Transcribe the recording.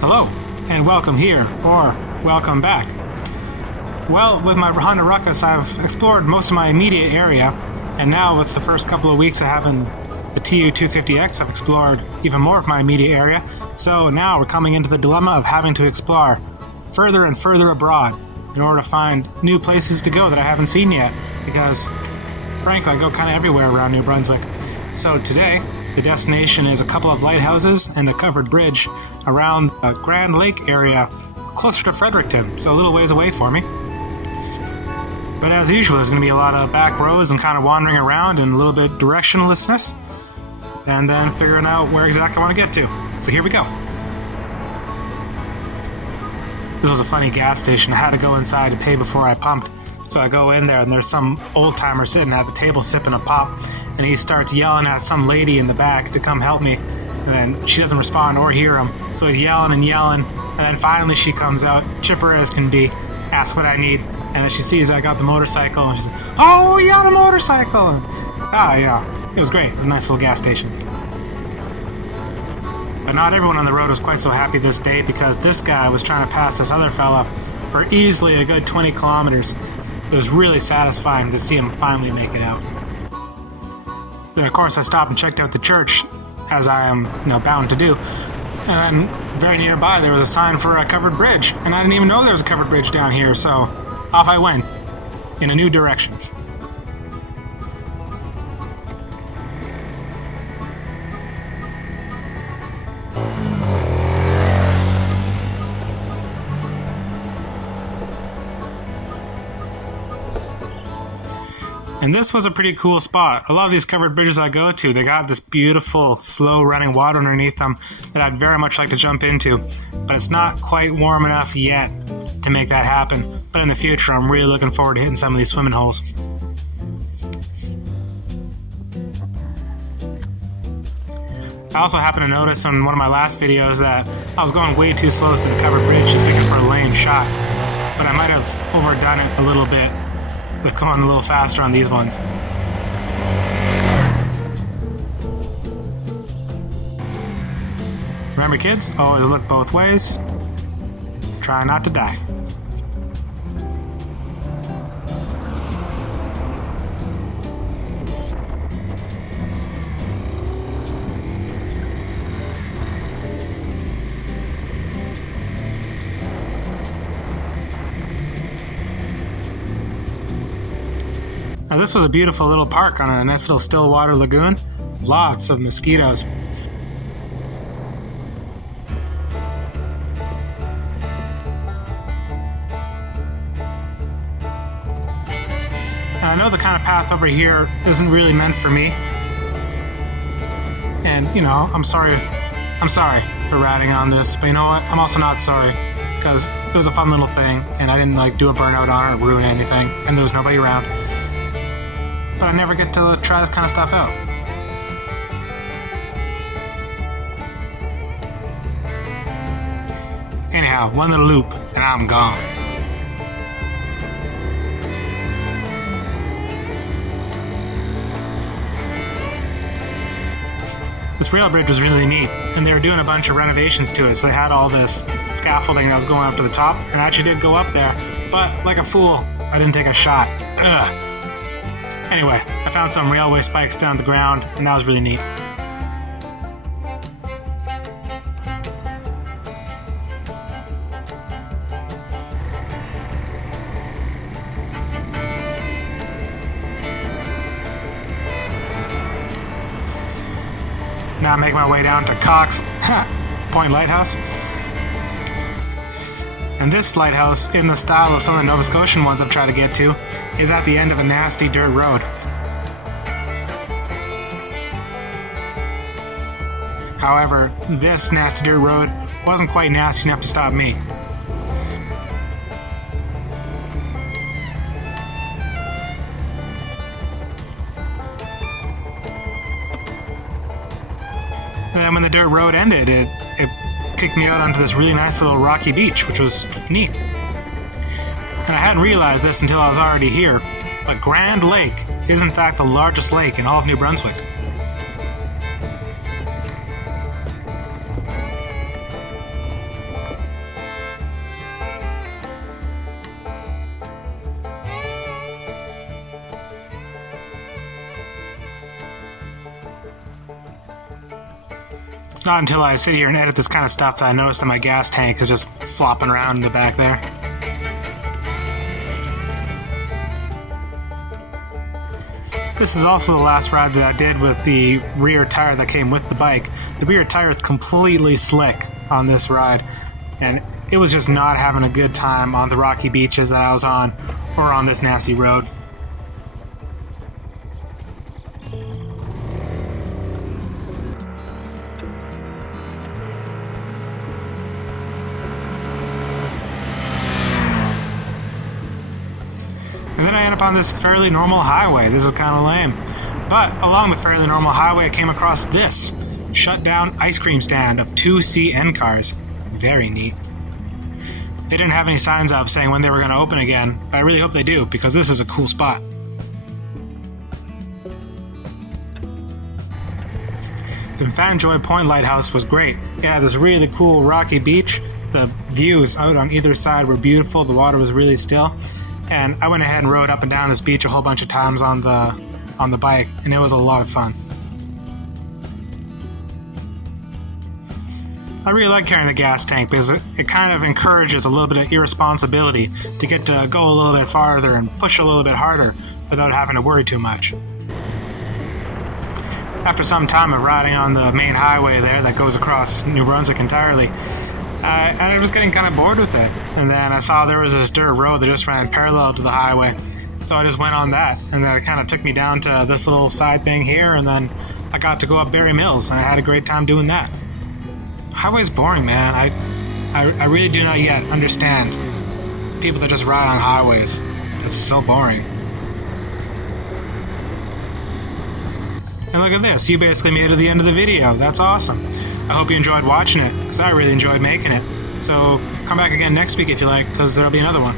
Hello, and welcome here, or welcome back. Well, with my Honda Ruckus, I've explored most of my immediate area, and now with the first couple of weeks of having the TU250X, I've explored even more of my immediate area, so now we're coming into the dilemma of having to explore further and further abroad in order to find new places to go that I haven't seen yet, because frankly, I go kind of everywhere around New Brunswick. So today, the destination is a couple of lighthouses and a covered bridge around the Grand Lake area, closer to Fredericton, so a little ways away for me. But as usual, there's going to be a lot of back roads and kind of wandering around and a little bit directionlessness, and then figuring out where exactly I want to get to. So here we go. This was a funny gas station. I had to go inside to pay before I pumped. So I go in there and there's some old timer sitting at the table sipping a pop, and he starts yelling at some lady in the back to come help me, and then she doesn't respond or hear him, so he's yelling and yelling, and then finally she comes out, chipper as can be, asks what I need, and then she sees I got the motorcycle, and she's like, "Oh, you got a motorcycle!" Yeah, it was great. It was a nice little gas station. But not everyone on the road was quite so happy this day, because this guy was trying to pass this other fella for easily a good 20 kilometers. It was really satisfying to see him finally make it out. Then of course I stopped and checked out the church, as I am bound to do. And very nearby there was a sign for a covered bridge, and I didn't even know there was a covered bridge down here, so off I went in a new direction. And this was a pretty cool spot. A lot of these covered bridges I go to, they got this beautiful, slow running water underneath them that I'd very much like to jump into. But it's not quite warm enough yet to make that happen. But in the future, I'm really looking forward to hitting some of these swimming holes. I also happened to notice on one of my last videos that I was going way too slow through the covered bridge, just waiting for a lane shot. But I might have overdone it a little bit with going a little faster on these ones. Remember kids, always look both ways. Try not to die. Now this was a beautiful little park on a nice little still water lagoon. Lots of mosquitoes. Now I know the kind of path over here isn't really meant for me. And I'm sorry for ratting on this, but you know what? I'm also not sorry, because it was a fun little thing and I didn't do a burnout on it or ruin anything, and there was nobody around. But I never get to try this kind of stuff out. Anyhow, one little loop and I'm gone. This rail bridge was really neat, and they were doing a bunch of renovations to it, so they had all this scaffolding that was going up to the top, and I actually did go up there, but like a fool, I didn't take a shot. Ugh. Anyway, I found some railway spikes down the ground, and that was really neat. Now I make my way down to Cox Point Lighthouse. And this lighthouse, in the style of some of the Nova Scotian ones I've tried to get to, is at the end of a nasty dirt road. However, this nasty dirt road wasn't quite nasty enough to stop me. And then when the dirt road ended, it kicked me out onto this really nice little rocky beach, which was neat. And I hadn't realized this until I was already here, but Grand Lake is in fact the largest lake in all of New Brunswick. Not until I sit here and edit this kind of stuff that I notice that my gas tank is just flopping around in the back there. This is also the last ride that I did with the rear tire that came with the bike. The rear tire is completely slick on this ride, and it was just not having a good time on the rocky beaches that I was on or on this nasty road. And then I end up on this fairly normal highway. This is kind of lame. But along the fairly normal highway, I came across this shut down ice cream stand of 2CN cars. Very neat. They didn't have any signs up saying when they were going to open again, but I really hope they do, because this is a cool spot. The Fanjoy Point Lighthouse was great. Yeah, this really cool rocky beach. The views out on either side were beautiful. The water was really still. And I went ahead and rode up and down this beach a whole bunch of times on the bike, and it was a lot of fun. I really like carrying the gas tank because it kind of encourages a little bit of irresponsibility to get to go a little bit farther and push a little bit harder without having to worry too much. After some time of riding on the main highway there that goes across New Brunswick entirely, I was getting kind of bored with it, and then I saw there was this dirt road that just ran parallel to the highway, so I just went on that, and then it kind of took me down to this little side thing here, and then I got to go up Berry Mills, and I had a great time doing that. Highway's boring, man. I really do not yet understand people that just ride on highways. It's so boring. And look at this, you basically made it to the end of the video. That's awesome. I hope you enjoyed watching it, because I really enjoyed making it. So come back again next week if you like, because there'll be another one.